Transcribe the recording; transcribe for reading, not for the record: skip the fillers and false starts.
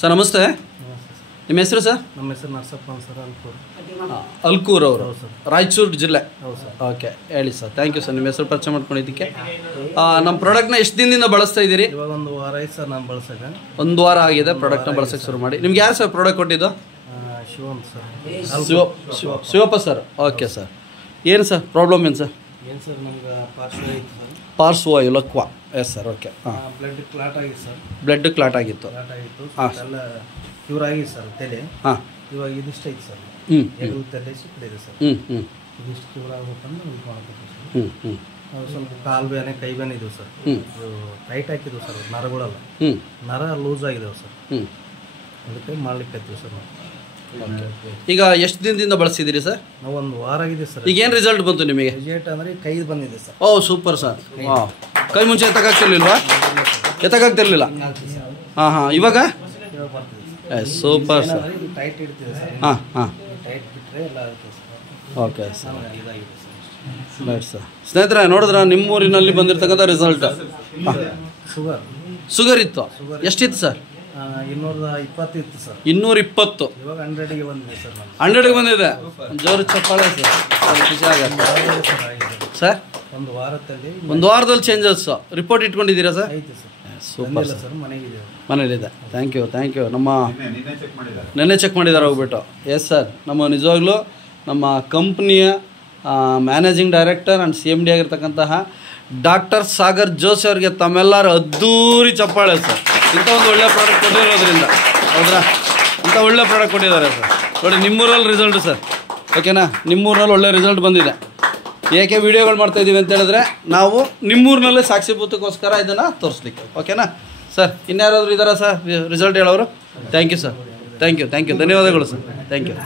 Sir ನಮಸ್ತೆ. ನಿಮ್ಮ ಹೆಸರು ಸರ್? ನಮ್ಮ ಹೆಸರು ನರಸಪ್ಪ ಸರ್, ಅಲ್ಕೂರ್ ಅವರು, ರಾಯಚೂರು ಜಿಲ್ಲೆ. ಹೌದು ಸರ್. ಓಕೆ, ಹೇಳಿ ಸರ್. ಥ್ಯಾಂಕ್ ಯು ಸರ್ ನಿಮ್ಮ ಹೆಸರು ಪರಿಚಯ ಮಾಡ್ಕೊಂಡಿದ್ದಕ್ಕೆ. ನಮ್ಮ ಪ್ರಾಡಕ್ಟ್ನ ಎಷ್ಟು ದಿನದಿಂದ ಬಳಸ್ತಾ ಇದ್ದೀರಿ? ಇವಾಗ 1 ವಾರ ಆಯ್ತು ಸರ್ ನಾನು ಬಳಸಕ್ಕೆ. 1 ವಾರ ಆಗಿದೆ ಪ್ರಾಡಕ್ಟ್ನ ಬಳಸಕ್ಕೆ ಶುರು ಮಾಡಿ. ನಿಮ್ಗೆ ಯಾರು ಸರ್ ಪ್ರಾಡಕ್ಟ್ ಕೊಟ್ಟಿದ್ದು? Shivam sir. Shivappa sir. Okay sir. ಏನು ಸರ್ ಪ್ರಾಬ್ಲಮ್ ಏನು ಸರ್? ಏನು ಸರ್ ನಮ್ಗೆ ಪಾರ್ಶ್ವ ಇತ್ತು ಸರ್. ಪಾರ್ಶ್ವ ಲಕ್ವ. Yes sir. ಓಕೆ. ಹಾಂ, ಬ್ಲಡ್ ಕ್ಲಾಟ್ ಆಗಿತ್ತು ಸರ್. ಬ್ಲಡ್ ಕ್ಲಾಟ್ ಆಗಿತ್ತು. ಹಾಂ, ಎಲ್ಲ ಕ್ಯೂರ್ ಆಗಿದೆ ಸರ್ ತಲೆ. ಹಾಂ, ಇವಾಗ ಇದಿಷ್ಟು ಐತೆ ಸರ್. ಎರಡು ತಲೆ ಸಿಕ್ಕಿದೆ ಸರ್. ಇದಿಷ್ಟು ಕ್ಯೂರ್ ಆಗ್ಬೇಕಂದ್ರೆ ಇದು ಮಾಡ್ಬೇಕು ಸರ್. ಅದು ಸ್ವಲ್ಪ ಕಾಲು ಬೇನೆ ಕೈ ಬೇನೆ ಇದ್ದವು ಸರ್. ಟೈಟ್ ಹಾಕಿದ್ವು ಸರ್ ನರಗಳೆಲ್ಲ. ನರ ಲೂಸ್ ಆಗಿದಾವೆ ಸರ್. ಅದಕ್ಕೆ ಮಾಡ್ಲಿಕ್ಕೆ ಸರ್ ನಾವು. ಈಗ ಎಷ್ಟು ದಿನದಿಂದ ಬಳಸಿದ್ದೀರಿ ಸರ್? ನಾವು 1 ವಾರ ಆಗಿದೆ ಸರ್. ಈಗ ಏನು ರಿಸಲ್ಟ್ ಬಂತು ನಿಮಗೆ? ರಿಸಲ್ಟ್ ಅಂದರೆ ಕೈ ಬಂದಿದೆ ಸರ್. ಓ ಸೂಪರ್ ಸರ್. ಹಾಂ, ಕೈ ಮುಂಚೆ ಎತ್ತಕ್ಕಾಗ್ತಿರ್ಲಿಲ್ವಾ? ಎತ್ತಕ್ಕಾಗ್ತಿರ್ಲಿಲ್ಲ. ಹಾಂ ಹಾಂ, ಇವಾಗ ಸೂಪರ್ ಸರ್. ಟೈಟ್ ಇಡ್ತೀವಿ ಸರ್. ಹಾಂ ಹಾಂ, ಟೈಟ್ ಬಿಟ್ಟರೆ ಎಲ್ಲ ಆಗುತ್ತೆ ಸರ್. Okay sir. ಇದಾಗಿದೆ ಸರ್. Right sir. ಸ್ನೇಹಿತರೆ ನೋಡಿದ್ರ ನಿಮ್ಮೂರಿನಲ್ಲಿ ಬಂದಿರತಕ್ಕಂಥ ರಿಸಲ್ಟ್. ಶುಗರ್ ಇತ್ತು. ಎಷ್ಟಿತ್ತು ಸರ್? 220 ಇತ್ತು ಸರ್. 220. ಇವಾಗ 100ಗೆ ಬಂದಿದೆ ಸರ್. 100ಗೆ ಬಂದಿದೆ. ಜೋರು ಚಪ್ಪಾಳೆ ಸರ್. ಖುಷಿ ಆಗುತ್ತೆ ಸರ್. 1 ವಾರದಲ್ಲಿ 1 ವಾರದಲ್ಲಿ ಚೇಂಜಸ್. ರಿಪೋರ್ಟ್ ಇಟ್ಕೊಂಡಿದ್ದೀರಾ ಸರ್? ಐತೆ ಸರ್. Super sir. ಮನೇಲಿದೆ. Thank you. ನಮ್ಮ ನೆನ್ನೆ ಚೆಕ್ ಮಾಡಿದ್ದಾರೆ ಹೋಗ್ಬಿಟ್ಟು. Yes sir. ನಮ್ಮ ನಿಜವಾಗ್ಲೂ ನಮ್ಮ ಕಂಪ್ನಿಯ ಮ್ಯಾನೇಜಿಂಗ್ ಡೈರೆಕ್ಟರ್ ಆ್ಯಂಡ್ CMD ಆಗಿರ್ತಕ್ಕಂತಹ ಡಾಕ್ಟರ್ ಸಾಗರ್ ಜೋಶಿ ಅವರಿಗೆ ತಮ್ಮೆಲ್ಲರೂ ಅದ್ದೂರಿ ಚಪ್ಪಾಳೆ ಸರ್. ಇಂಥ ಒಂದು ಒಳ್ಳೆ ಪ್ರಾಡಕ್ಟ್ ಕೊಟ್ಟಿರೋದ್ರಿಂದ. ಹೌದ್ರಾ? ಇಂಥ ಒಳ್ಳೆ ಪ್ರಾಡಕ್ಟ್ ಕೊಟ್ಟಿದ್ದಾರೆ ಸರ್. ನೋಡಿ ನಿಮ್ಮೂರಲ್ಲಿ ರಿಸಲ್ಟ್ ಸರ್. ಓಕೆನಾ? ನಿಮ್ಮೂರಲ್ಲಿ ಒಳ್ಳೆ ರಿಸಲ್ಟ್ ಬಂದಿದೆ. ಏಕೆ ವಿಡಿಯೋಗಳು ಮಾಡ್ತಾಯಿದ್ದೀವಿ ಅಂತ ಹೇಳಿದ್ರೆ ನಾವು ನಿಮ್ಮೂರಿನಲ್ಲೇ ಸಾಕ್ಷಿಭೂತಕ್ಕೋಸ್ಕರ ಇದನ್ನು ತೋರಿಸ್ಲಿಕ್ಕೆ. ಓಕೆನಾ ಸರ್? ಇನ್ಯಾರಾದರೂ ಇದ್ದಾರಾ ಸರ್ ರಿಸಲ್ಟ್ ಹೇಳೋರು? Thank you sir. Thank you. ಧನ್ಯವಾದಗಳು ಸರ್. Thank you.